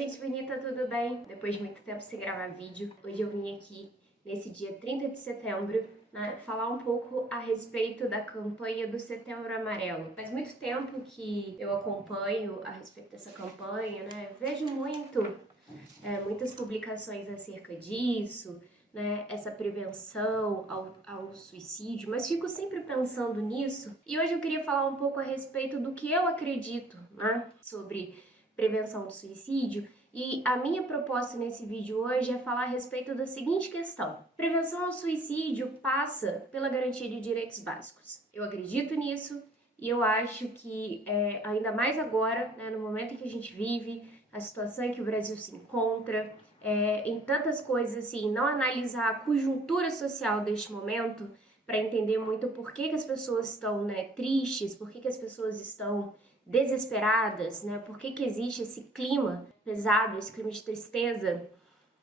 gente bonita, tudo bem? Depois de muito tempo sem gravar vídeo, hoje eu vim aqui nesse dia 30 de setembro, né, falar um pouco a respeito da campanha do Setembro Amarelo. Faz muito tempo que eu acompanho a respeito dessa campanha, né? Vejo muitas publicações acerca disso, né, essa prevenção ao suicídio, mas fico sempre pensando nisso. E hoje eu queria falar um pouco a respeito do que eu acredito, né, sobre prevenção do suicídio. E a minha proposta nesse vídeo hoje é falar a respeito da seguinte questão: prevenção ao suicídio passa pela garantia de direitos básicos. Eu acredito nisso e eu acho que ainda mais agora, né, no momento em que a gente vive, a situação em que o Brasil se encontra, em tantas coisas assim, não analisar a conjuntura social deste momento para entender muito por que as pessoas estão, né, tristes, por que as pessoas estão desesperadas, né, por que existe esse clima pesado, esse clima de tristeza,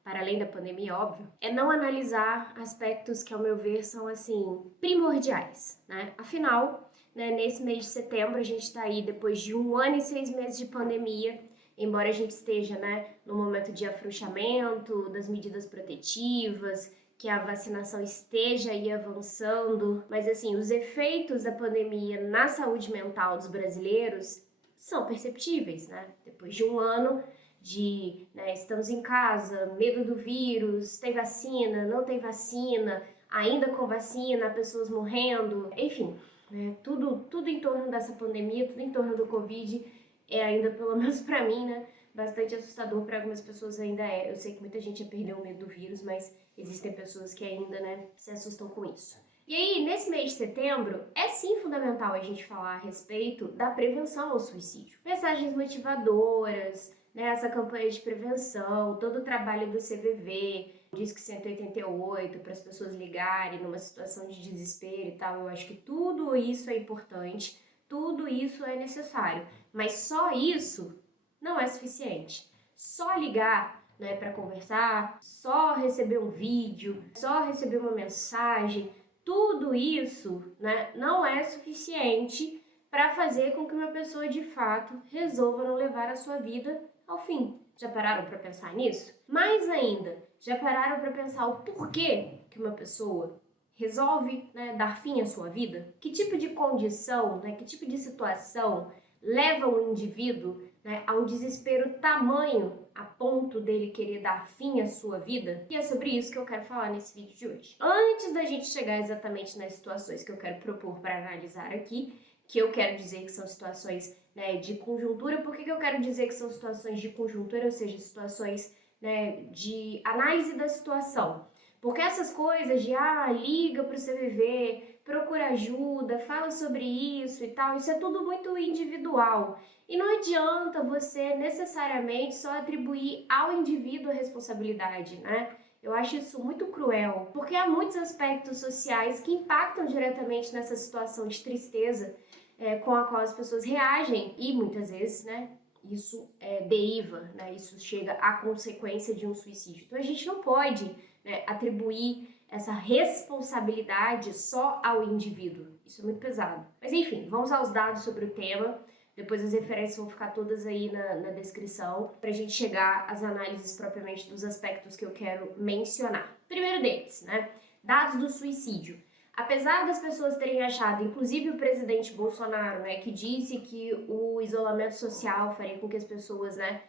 para além da pandemia, óbvio, é não analisar aspectos que, ao meu ver, são, assim, primordiais, né? Afinal, né, nesse mês de setembro, a gente está aí depois de 1 ano e 6 meses de pandemia, embora a gente esteja, né, no momento de afrouxamento das medidas protetivas, que a vacinação esteja aí avançando, mas assim, os efeitos da pandemia na saúde mental dos brasileiros são perceptíveis, né? Depois de 1 ano de, né, estamos em casa, medo do vírus, tem vacina, não tem vacina, ainda com vacina, pessoas morrendo, enfim, né, tudo em torno dessa pandemia, tudo em torno do Covid é ainda, pelo menos pra mim, né, bastante assustador. Para algumas pessoas ainda é. Eu sei que muita gente já perdeu o medo do vírus, mas existem pessoas que ainda, né, se assustam com isso. E aí, nesse mês de setembro, é sim fundamental a gente falar a respeito da prevenção ao suicídio. Mensagens motivadoras, né, essa campanha de prevenção, todo o trabalho do CVV, Disque 188, para as pessoas ligarem numa situação de desespero e tal. Eu acho que tudo isso é importante, tudo isso é necessário, mas só isso não é suficiente. Só ligar, né, para conversar, só receber um vídeo, só receber uma mensagem, tudo isso, né, não é suficiente para fazer com que uma pessoa de fato resolva não levar a sua vida ao fim. Já pararam para pensar nisso? Mais ainda, já pararam para pensar o porquê que uma pessoa resolve, né, dar fim à sua vida? Que tipo de condição, né, que tipo de situação leva o indivíduo, né, a um desespero tamanho a ponto dele querer dar fim à sua vida? E é sobre isso que eu quero falar nesse vídeo de hoje. Antes da gente chegar exatamente nas situações que eu quero propor para analisar aqui, que eu quero dizer que são situações, né, de conjuntura. Por que eu quero dizer que são situações de conjuntura, ou seja, situações, né, de análise da situação? Porque essas coisas de, liga pro CVV, procura ajuda, fala sobre isso e tal, isso é tudo muito individual. E não adianta você necessariamente só atribuir ao indivíduo a responsabilidade, né? Eu acho isso muito cruel, porque há muitos aspectos sociais que impactam diretamente nessa situação de tristeza com a qual as pessoas reagem e muitas vezes, né, isso deriva, né, isso chega à consequência de um suicídio. Então a gente não pode, né, atribuir essa responsabilidade só ao indivíduo. Isso é muito pesado. Mas enfim, vamos aos dados sobre o tema. Depois as referências vão ficar todas aí na descrição, para a gente chegar às análises propriamente dos aspectos que eu quero mencionar. Primeiro deles, né, dados do suicídio. Apesar das pessoas terem achado, inclusive o presidente Bolsonaro, né, que disse que o isolamento social faria com que as pessoas, né,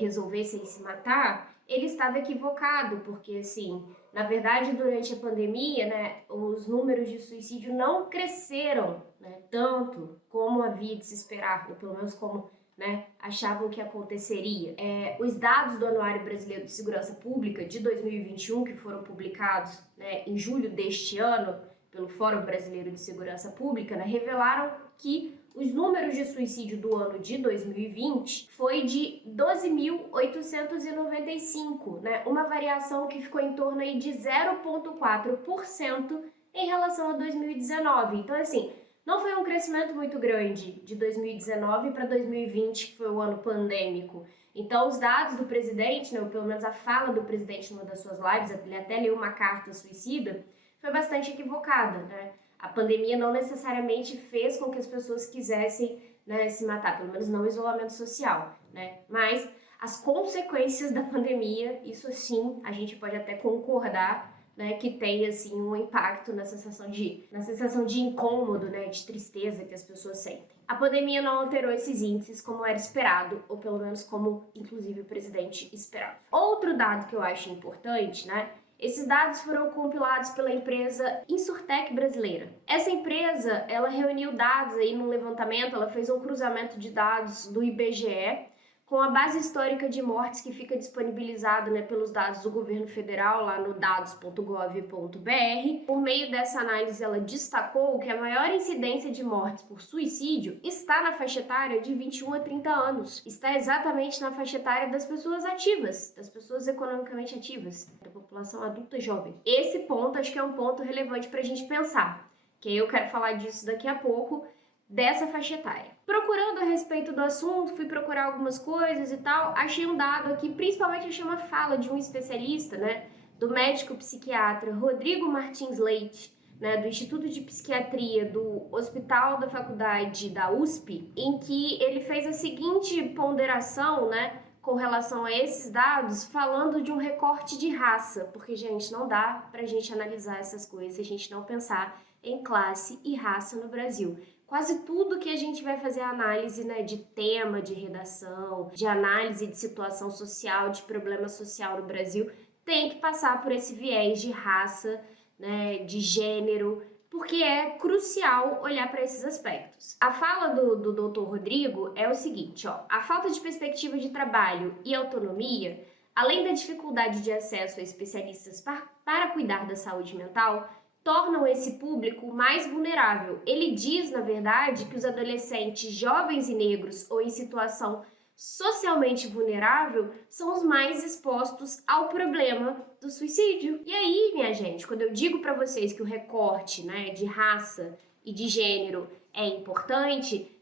resolvessem se matar, ele estava equivocado, porque, assim, na verdade, durante a pandemia, né, os números de suicídio não cresceram, né, tanto como havia de se esperar, ou pelo menos como, né, achavam que aconteceria. Os dados do Anuário Brasileiro de Segurança Pública de 2021, que foram publicados, né, em julho deste ano pelo Fórum Brasileiro de Segurança Pública, né, revelaram que os números de suicídio do ano de 2020 foi de 12.895, né, uma variação que ficou em torno aí de 0,4% em relação a 2019. Então, assim, não foi um crescimento muito grande de 2019 para 2020, que foi o ano pandêmico. Então, os dados do presidente, né, ou pelo menos a fala do presidente numa das suas lives, ele até leu uma carta suicida, foi bastante equivocada, né? A pandemia não necessariamente fez com que as pessoas quisessem, né, se matar, pelo menos não o isolamento social, né? Mas as consequências da pandemia. Isso sim, a gente pode até concordar, né, que tem assim um impacto na sensação de incômodo, né, de tristeza que as pessoas sentem. A pandemia não alterou esses índices como era esperado, ou pelo menos como, inclusive, o presidente esperava. Outro dado que eu acho importante, né, esses dados foram compilados pela empresa Insurtech brasileira. Essa empresa, ela reuniu dados aí num levantamento, ela fez um cruzamento de dados do IBGE com a base histórica de mortes que fica disponibilizada, né, pelos dados do governo federal lá no dados.gov.br. Por meio dessa análise, ela destacou que a maior incidência de mortes por suicídio está na faixa etária de 21 a 30 anos. Está exatamente na faixa etária das pessoas ativas, das pessoas economicamente ativas, da população adulta jovem. Esse ponto acho que é um ponto relevante para a gente pensar, que eu quero falar disso daqui a pouco, dessa faixa etária. Procurando a respeito do assunto, fui procurar algumas coisas e tal, achei um dado aqui, principalmente achei uma fala de um especialista, né, do médico psiquiatra Rodrigo Martins Leite, né, do Instituto de Psiquiatria do Hospital da Faculdade da USP, em que ele fez a seguinte ponderação, né, com relação a esses dados, falando de um recorte de raça, porque, gente, não dá pra gente analisar essas coisas se a gente não pensar em classe e raça no Brasil. Quase tudo que a gente vai fazer análise, né, de tema, de redação, de análise de situação social, de problema social no Brasil, tem que passar por esse viés de raça, né, de gênero, porque é crucial olhar para esses aspectos. A fala do Dr. Rodrigo é o seguinte, ó, a falta de perspectiva de trabalho e autonomia, além da dificuldade de acesso a especialistas para cuidar da saúde mental, tornam esse público mais vulnerável. Ele diz, na verdade, que os adolescentes jovens e negros ou em situação socialmente vulnerável são os mais expostos ao problema do suicídio. E aí, minha gente, quando eu digo para vocês que o recorte, né, de raça e de gênero é importante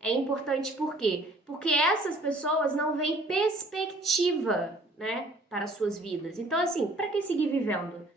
por quê? Porque essas pessoas não veem perspectiva, né, para suas vidas. Então, assim, para que seguir vivendo?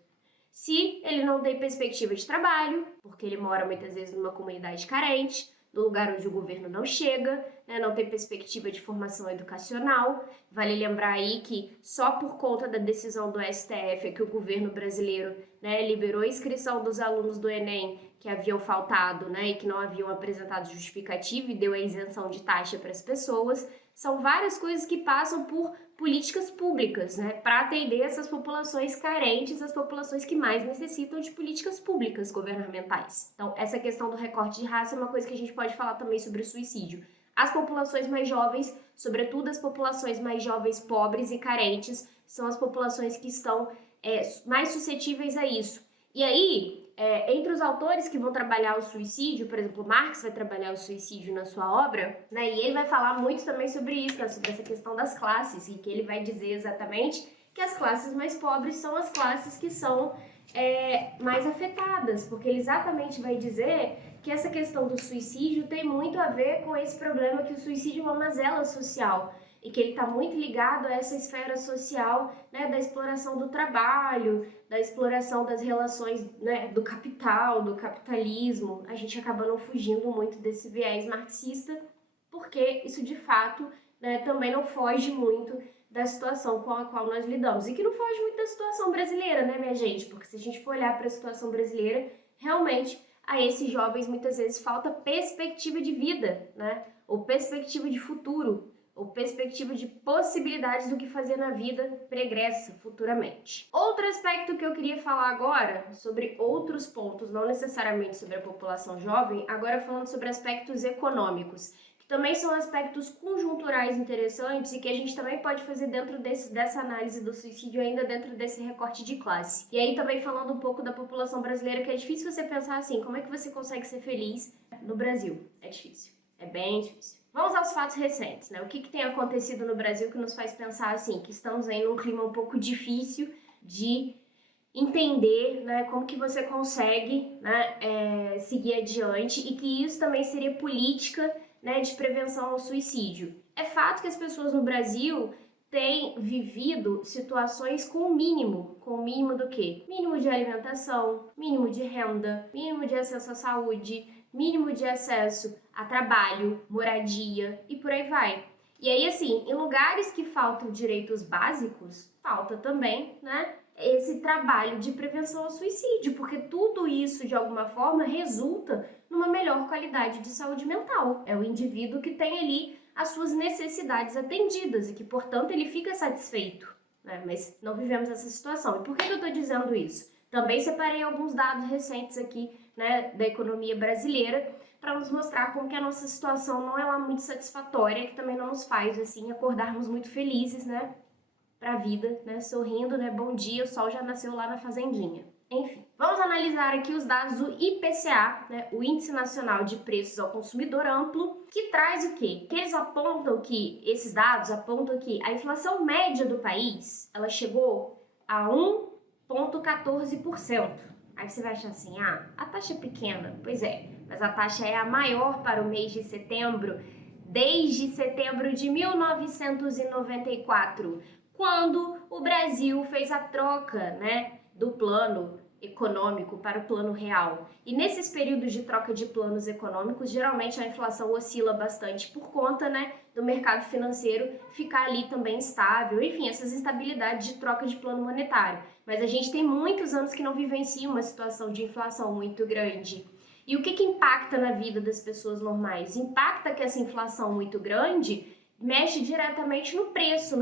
Se ele não tem perspectiva de trabalho, porque ele mora muitas vezes numa comunidade carente, no lugar onde o governo não chega, né, não tem perspectiva de formação educacional. Vale lembrar aí que só por conta da decisão do STF é que o governo brasileiro, né, liberou a inscrição dos alunos do Enem que haviam faltado, né, e que não haviam apresentado justificativa e deu a isenção de taxa para as pessoas. São várias coisas que passam por políticas públicas, né, para atender essas populações carentes, as populações que mais necessitam de políticas públicas governamentais. Então, essa questão do recorte de raça é uma coisa que a gente pode falar também sobre o suicídio. As populações mais jovens, sobretudo as populações mais jovens pobres e carentes, são as populações que estão mais suscetíveis a isso. E aí, entre os autores que vão trabalhar o suicídio, por exemplo, Marx vai trabalhar o suicídio na sua obra, né, e ele vai falar muito também sobre isso, né, sobre essa questão das classes, e que ele vai dizer exatamente que as classes mais pobres são as classes que são mais afetadas, porque ele exatamente vai dizer que essa questão do suicídio tem muito a ver com esse problema que o suicídio é uma mazela social, e que ele está muito ligado a essa esfera social, né, da exploração do trabalho, da exploração das relações, né, do capital, do capitalismo. A gente acaba não fugindo muito desse viés marxista, porque isso de fato, né, também não foge muito da situação com a qual nós lidamos. E que não foge muito da situação brasileira, né, minha gente? Porque se a gente for olhar para a situação brasileira, realmente a esses jovens muitas vezes falta perspectiva de vida, né, ou perspectiva de futuro, ou perspectiva de possibilidades do que fazer na vida pregressa futuramente. Outro aspecto que eu queria falar agora, sobre outros pontos, não necessariamente sobre a população jovem, agora falando sobre aspectos econômicos, que também são aspectos conjunturais interessantes e que a gente também pode fazer dentro dessa análise do suicídio, ainda dentro desse recorte de classe. E aí também falando um pouco da população brasileira, que é difícil você pensar assim, como é que você consegue ser feliz no Brasil? É difícil, é bem difícil. Vamos aos fatos recentes, né? O que tem acontecido no Brasil que nos faz pensar assim, que estamos aí num clima um pouco difícil de entender, né, como que você consegue, né, seguir adiante e que isso também seria política, né, de prevenção ao suicídio. É fato que as pessoas no Brasil têm vivido situações com o mínimo do quê? Mínimo de alimentação, mínimo de renda, mínimo de acesso à saúde, mínimo de acesso a trabalho, moradia e por aí vai. E aí, assim, em lugares que faltam direitos básicos, falta também, né, esse trabalho de prevenção ao suicídio, porque tudo isso, de alguma forma, resulta numa melhor qualidade de saúde mental. É o indivíduo que tem ali as suas necessidades atendidas e que, portanto, ele fica satisfeito, né? Mas não vivemos essa situação. E por que eu estou dizendo isso? Também separei alguns dados recentes aqui, né, da economia brasileira, para nos mostrar como que a nossa situação não é lá muito satisfatória, que também não nos faz, assim, acordarmos muito felizes, né, pra vida, né, sorrindo, né, bom dia, o sol já nasceu lá na fazendinha. Enfim, vamos analisar aqui os dados do IPCA, né, o Índice Nacional de Preços ao Consumidor Amplo, que traz o quê? Que eles apontam que, esses dados apontam que a inflação média do país, ela chegou a 1,14%. Aí você vai achar assim, a taxa é pequena. Pois é, mas a taxa é a maior para o mês de setembro, desde setembro de 1994, quando o Brasil fez a troca, né, do plano econômico para o plano real. E nesses períodos de troca de planos econômicos, geralmente a inflação oscila bastante por conta, né, do mercado financeiro ficar ali também estável, enfim, essas instabilidades de troca de plano monetário. Mas a gente tem muitos anos que não vivencia uma situação de inflação muito grande. E o que impacta na vida das pessoas normais? Impacta que essa inflação muito grande mexe diretamente no preço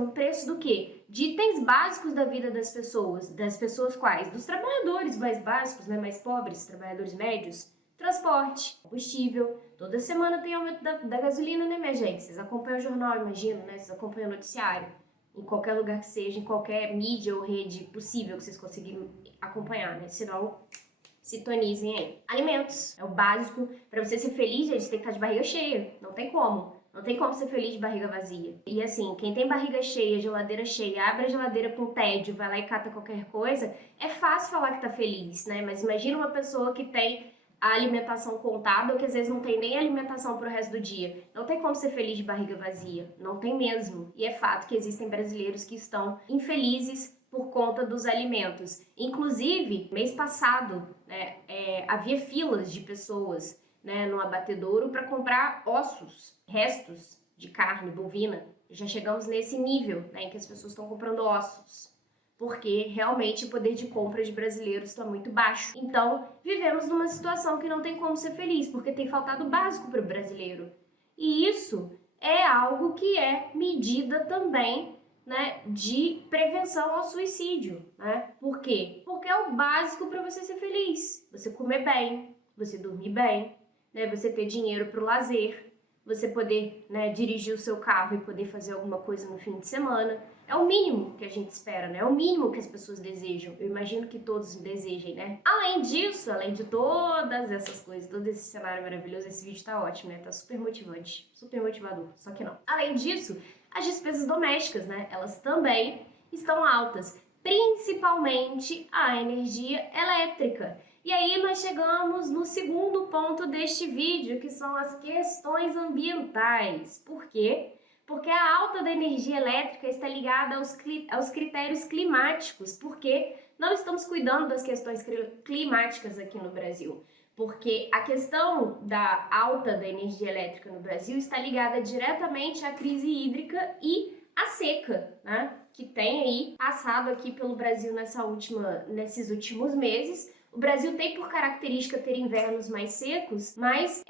do quê? De itens básicos da vida das pessoas quais? Dos trabalhadores mais básicos, né, mais pobres, trabalhadores médios, transporte, combustível. Toda semana tem aumento da gasolina, né, minha gente? Vocês acompanham o jornal, imagino, né? Vocês acompanham o noticiário. Em qualquer lugar que seja, em qualquer mídia ou rede possível que vocês conseguirem acompanhar, né? Senão, sintonizem aí. Alimentos. É o básico. Pra você ser feliz, gente, você tem que estar de barriga cheia. Não tem como. Não tem como ser feliz de barriga vazia. E assim, quem tem barriga cheia, geladeira cheia, abre a geladeira com tédio, vai lá e cata qualquer coisa, é fácil falar que tá feliz, né? Mas imagina uma pessoa que tem a alimentação contada ou que às vezes não tem nem alimentação pro resto do dia. Não tem como ser feliz de barriga vazia. Não tem mesmo. E é fato que existem brasileiros que estão infelizes por conta dos alimentos. Inclusive, mês passado, né, havia filas de pessoas, né, no abatedouro para comprar ossos, restos de carne bovina. Já chegamos nesse nível, né, em que as pessoas estão comprando ossos, porque realmente o poder de compra de brasileiros está muito baixo. Então, vivemos numa situação que não tem como ser feliz, porque tem faltado o básico para o brasileiro. E isso é algo que é medida também, né, de prevenção ao suicídio, né? Por quê? Porque é o básico para você ser feliz. Você comer bem, você dormir bem, né, você ter dinheiro para o lazer, você poder, né, dirigir o seu carro e poder fazer alguma coisa no fim de semana. É o mínimo que a gente espera, né? É o mínimo que as pessoas desejam. Eu imagino que todos desejem, né? Além disso, além de todas essas coisas, todo esse cenário maravilhoso, esse vídeo tá ótimo, né? Tá super motivante, super motivador, só que não. Além disso, as despesas domésticas, né? Elas também estão altas, principalmente a energia elétrica. E aí nós chegamos no segundo ponto deste vídeo, que são as questões ambientais. Por quê? Porque a alta da energia elétrica está ligada aos critérios climáticos, porque não estamos cuidando das questões climáticas aqui no Brasil. Porque a questão da alta da energia elétrica no Brasil está ligada diretamente à crise hídrica e à seca, né, que tem aí passado aqui pelo Brasil nesses últimos meses. O Brasil tem por característica ter invernos mais secos, mas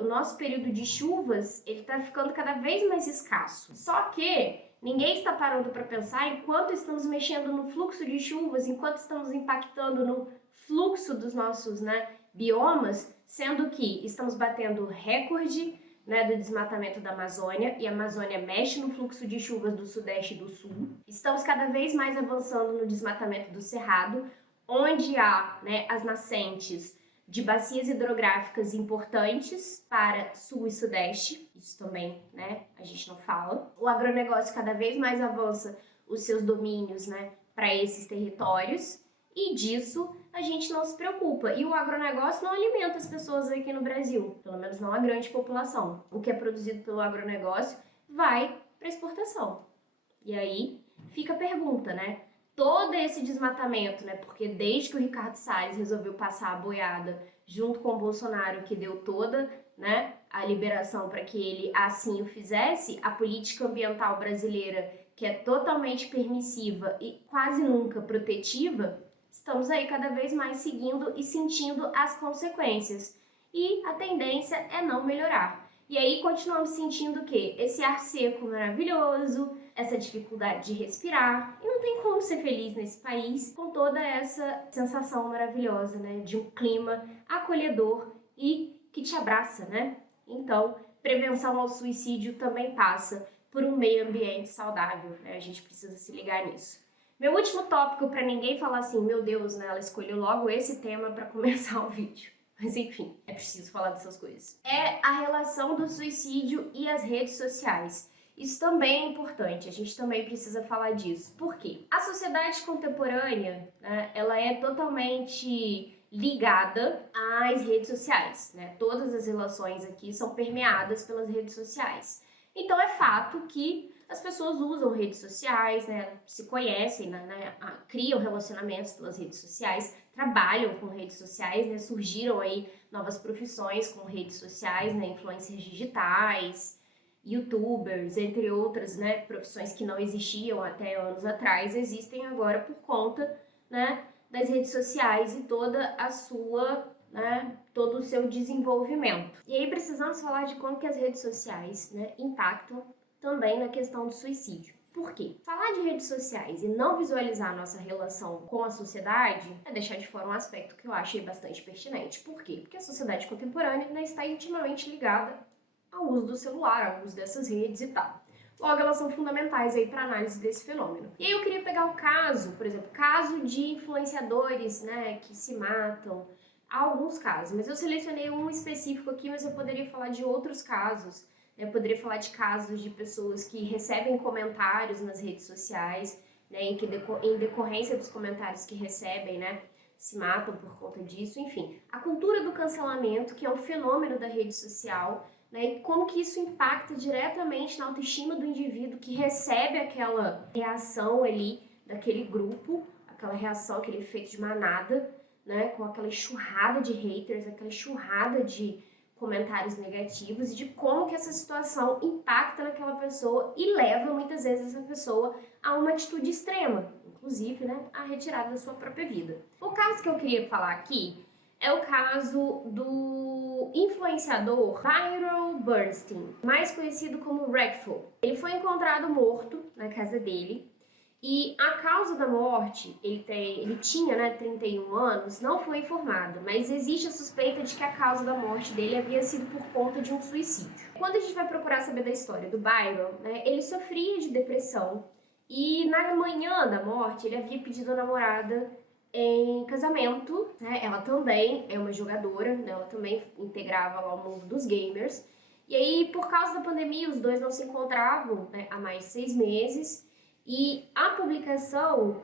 o nosso período de chuvas ele está ficando cada vez mais escasso. Só que ninguém está parando para pensar enquanto estamos mexendo no fluxo de chuvas, enquanto estamos impactando no fluxo dos nossos, né, biomas, sendo que estamos batendo recorde, né, do desmatamento da Amazônia, e a Amazônia mexe no fluxo de chuvas do Sudeste e do Sul. Estamos cada vez mais avançando no desmatamento do Cerrado, onde há, né, as nascentes de bacias hidrográficas importantes para Sul e Sudeste. Isso também, né, a gente não fala. O agronegócio cada vez mais avança os seus domínios, né, para esses territórios, e disso a gente não se preocupa. E o agronegócio não alimenta as pessoas aqui no Brasil, pelo menos não a grande população. O que é produzido pelo agronegócio vai para exportação. E aí fica a pergunta, né? Todo esse desmatamento, né? Porque desde que o Ricardo Salles resolveu passar a boiada junto com o Bolsonaro, que deu toda, né, a liberação para que ele assim o fizesse, a política ambiental brasileira, que é totalmente permissiva e quase nunca protetiva, estamos aí cada vez mais seguindo e sentindo as consequências. E a tendência é não melhorar. E aí continuamos sentindo o quê? Esse ar seco maravilhoso, essa dificuldade de respirar. E não tem como ser feliz nesse país com toda essa sensação maravilhosa, né? De um clima acolhedor e que te abraça, né? Então, prevenção ao suicídio também passa por um meio ambiente saudável, né? A gente precisa se ligar nisso. Meu último tópico, para ninguém falar assim, meu Deus, né? Ela escolheu logo esse tema para começar o vídeo. Mas enfim, é preciso falar dessas coisas. É a relação do suicídio e as redes sociais. Isso também é importante, a gente também precisa falar disso. Por quê? A sociedade contemporânea, né, ela é totalmente ligada às redes sociais, né? Todas as relações aqui são permeadas pelas redes sociais. Então é fato que as pessoas usam redes sociais, né, se conhecem, né, criam relacionamentos pelas redes sociais, trabalham com redes sociais, né, surgiram aí novas profissões com redes sociais, né, influencers digitais, youtubers, entre outras, né, profissões que não existiam até anos atrás, existem agora por conta, né, das redes sociais e toda a sua, né, todo o seu desenvolvimento. E aí precisamos falar de como que as redes sociais, né, impactam também na questão do suicídio. Por quê? Falar de redes sociais e não visualizar a nossa relação com a sociedade é deixar de fora um aspecto que eu achei bastante pertinente. Por quê? Porque a sociedade contemporânea ainda está intimamente ligada ao uso do celular, ao uso dessas redes e tal. Logo, elas são fundamentais aí para análise desse fenômeno. E aí eu queria pegar o caso, por exemplo, caso de influenciadores, né, que se matam. Há alguns casos, mas eu selecionei um específico aqui, mas eu poderia falar de outros casos. Eu poderia falar de casos de pessoas que recebem comentários nas redes sociais, né, em decorrência dos comentários que recebem, né, se matam por conta disso, enfim. A cultura do cancelamento, que é um fenômeno da rede social, né, e como que isso impacta diretamente na autoestima do indivíduo que recebe aquela reação ali daquele grupo, aquela reação, aquele efeito de manada, né, com aquela enxurrada de haters, aquela enxurrada de comentários negativos e de como que essa situação impacta naquela pessoa e leva muitas vezes essa pessoa a uma atitude extrema, inclusive, né, a retirada da sua própria vida. O caso que eu queria falar aqui é o caso do influenciador Viral Bernstein, mais conhecido como Redfall. Ele foi encontrado morto na casa dele. E a causa da morte, ele tinha, né, 31 anos, não foi informado, mas existe a suspeita de que a causa da morte dele havia sido por conta de um suicídio. Quando a gente vai procurar saber da história do Byron, né, ele sofria de depressão e na manhã da morte ele havia pedido a namorada em casamento, né, ela também é uma jogadora, né, ela também integrava lá o mundo dos gamers. E aí, por causa da pandemia, os dois não se encontravam, né, há mais de 6 meses. E a publicação,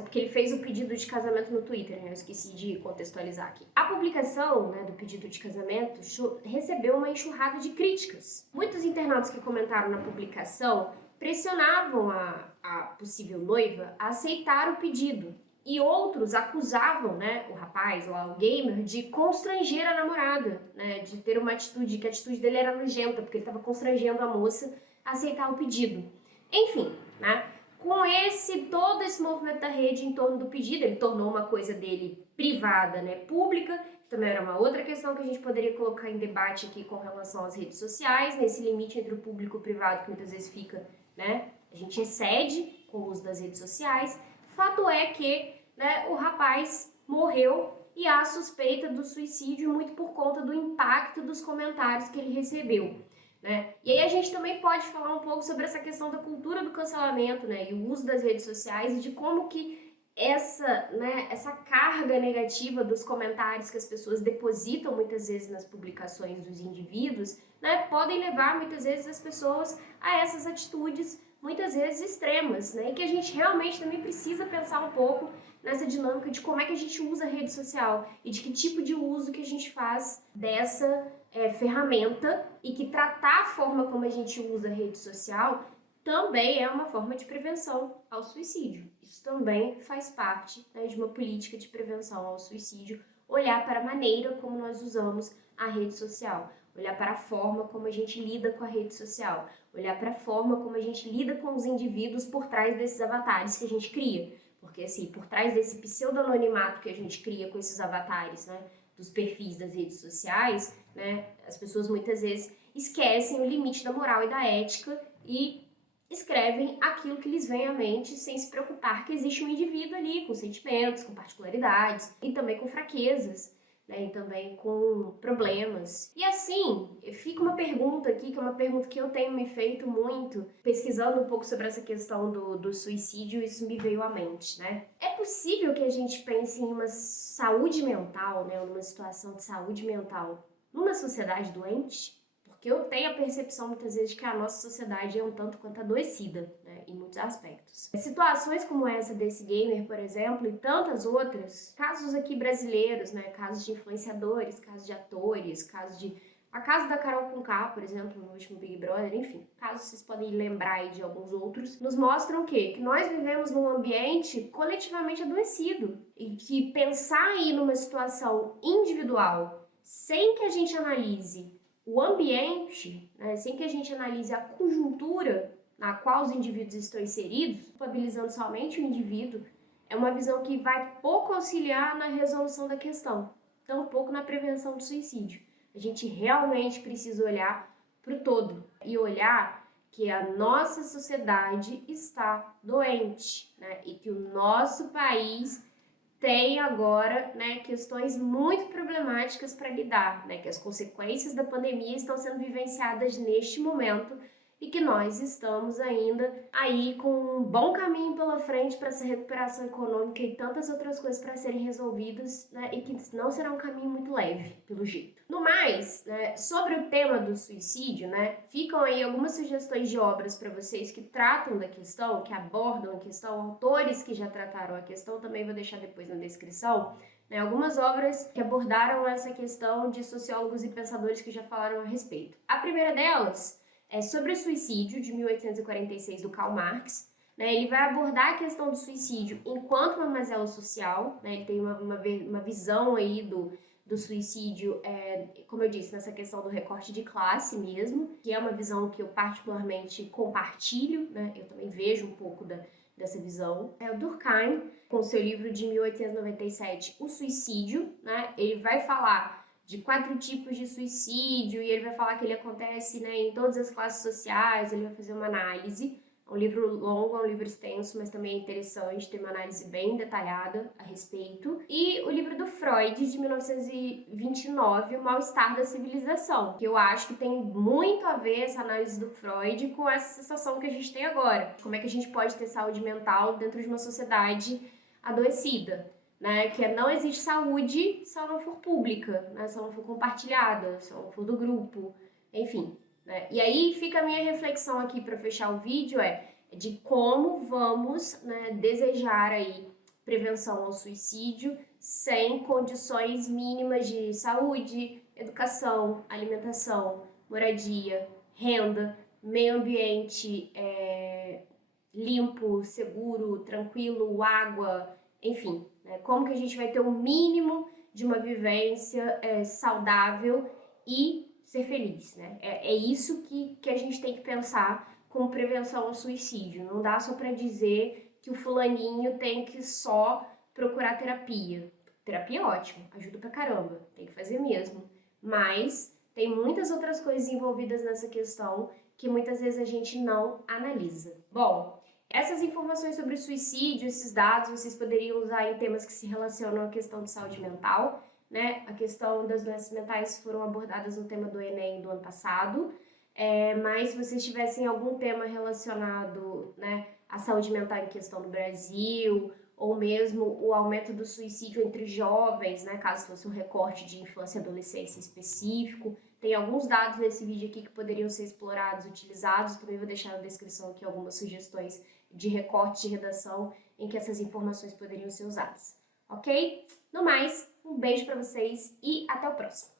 porque ele fez o pedido de casamento no Twitter, né? Eu esqueci de contextualizar aqui. A publicação, né, do pedido de casamento recebeu uma enxurrada de críticas. Muitos internautas que comentaram na publicação pressionavam a possível noiva a aceitar o pedido. E outros acusavam, né, o rapaz lá, o gamer, de constranger a namorada, né, de ter uma atitude, que a atitude dele era nojenta, porque ele estava constrangendo a moça a aceitar o pedido. Enfim, né? Com todo esse movimento da rede em torno do pedido, ele tornou uma coisa dele privada, né, pública. Também era uma outra questão que a gente poderia colocar em debate aqui com relação às redes sociais, nesse limite entre o público e o privado que muitas vezes fica, né, a gente excede com o uso das redes sociais. Fato é que, né, o rapaz morreu e há suspeita do suicídio muito por conta do impacto dos comentários que ele recebeu. Né? E aí a gente também pode falar um pouco sobre essa questão da cultura do cancelamento, né, e o uso das redes sociais e de como que essa carga negativa dos comentários que as pessoas depositam muitas vezes nas publicações dos indivíduos, né, podem levar muitas vezes as pessoas a essas atitudes muitas vezes extremas, né, e que a gente realmente também precisa pensar um pouco nessa dinâmica de como é que a gente usa a rede social e de que tipo de uso que a gente faz dessa ferramenta, e que tratar a forma como a gente usa a rede social também é uma forma de prevenção ao suicídio. Isso também faz parte, né, de uma política de prevenção ao suicídio, olhar para a maneira como nós usamos a rede social, olhar para a forma como a gente lida com a rede social, olhar para a forma como a gente lida com os indivíduos por trás desses avatares que a gente cria. Porque, assim, por trás desse pseudo-anonimato que a gente cria com esses avatares, né, dos perfis das redes sociais, né, as pessoas muitas vezes esquecem o limite da moral e da ética e escrevem aquilo que lhes vem à mente sem se preocupar que existe um indivíduo ali com sentimentos, com particularidades e também com fraquezas, né, e também com problemas. E assim, fica uma pergunta aqui, que é uma pergunta que eu tenho me feito muito, pesquisando um pouco sobre essa questão do suicídio, isso me veio à mente, né? É possível que a gente pense em uma saúde mental, né, numa situação de saúde mental, numa sociedade doente? Porque eu tenho a percepção muitas vezes de que a nossa sociedade é um tanto quanto adoecida, né, em muitos aspectos. Situações como essa desse gamer, por exemplo, e tantas outras, casos aqui brasileiros, né, casos de influenciadores, casos de atores, a casa da Carol Conká, por exemplo, no último Big Brother, enfim, casos vocês podem lembrar aí de alguns outros, nos mostram o quê? Que nós vivemos num ambiente coletivamente adoecido e que pensar aí numa situação individual sem que a gente analise o ambiente, né, sem que a gente analise a conjuntura na qual os indivíduos estão inseridos, culpabilizando somente o indivíduo, é uma visão que vai pouco auxiliar na resolução da questão, tampouco na prevenção do suicídio. A gente realmente precisa olhar para o todo e olhar que a nossa sociedade está doente, né, e que o nosso país tem agora, né, questões muito problemáticas para lidar, né, que as consequências da pandemia estão sendo vivenciadas neste momento e que nós estamos ainda aí com um bom caminho pela frente para essa recuperação econômica e tantas outras coisas para serem resolvidas, né, e que não será um caminho muito leve, pelo jeito. No mais, né, sobre o tema do suicídio, né, ficam aí algumas sugestões de obras para vocês que tratam da questão, que abordam a questão, autores que já trataram a questão, também vou deixar depois na descrição, né, algumas obras que abordaram essa questão de sociólogos e pensadores que já falaram a respeito. A primeira delas é sobre o suicídio, de 1846, do Karl Marx. Né, ele vai abordar a questão do suicídio enquanto uma mazela social, né, ele tem uma visão aí do suicídio, como eu disse, nessa questão do recorte de classe mesmo, que é uma visão que eu particularmente compartilho, né, eu também vejo um pouco dessa visão. O Durkheim, com seu livro de 1897, O Suicídio, né, ele vai falar de 4 tipos de suicídio, e ele vai falar que ele acontece, né, em todas as classes sociais, ele vai fazer uma análise. É um livro longo, é um livro extenso, mas também é interessante, tem uma análise bem detalhada a respeito. E o livro do Freud, de 1929, O Mal-Estar da Civilização, que eu acho que tem muito a ver essa análise do Freud com essa sensação que a gente tem agora. Como é que a gente pode ter saúde mental dentro de uma sociedade adoecida? Né, que não existe saúde se ela não for pública, né, se ela não for compartilhada, se ela não for do grupo, enfim. Né. E aí fica a minha reflexão aqui para fechar o vídeo, de como vamos, né, desejar aí prevenção ao suicídio sem condições mínimas de saúde, educação, alimentação, moradia, renda, meio ambiente limpo, seguro, tranquilo, água, enfim. Como que a gente vai ter o mínimo de uma vivência saudável e ser feliz, né? É isso que a gente tem que pensar com prevenção ao suicídio. Não dá só para dizer que o fulaninho tem que só procurar terapia. Terapia é ótimo, ajuda pra caramba, tem que fazer mesmo. Mas tem muitas outras coisas envolvidas nessa questão que muitas vezes a gente não analisa. Bom, essas informações sobre o suicídio, esses dados, vocês poderiam usar em temas que se relacionam à questão de saúde mental, né? A questão das doenças mentais foram abordadas no tema do Enem do ano passado, mas se vocês tivessem algum tema relacionado, né, à saúde mental em questão no Brasil, ou mesmo o aumento do suicídio entre jovens, né, caso fosse um recorte de infância e adolescência específico, tem alguns dados nesse vídeo aqui que poderiam ser explorados, utilizados. Também vou deixar na descrição aqui algumas sugestões de recorte de redação em que essas informações poderiam ser usadas, ok? No mais, um beijo para vocês e até o próximo!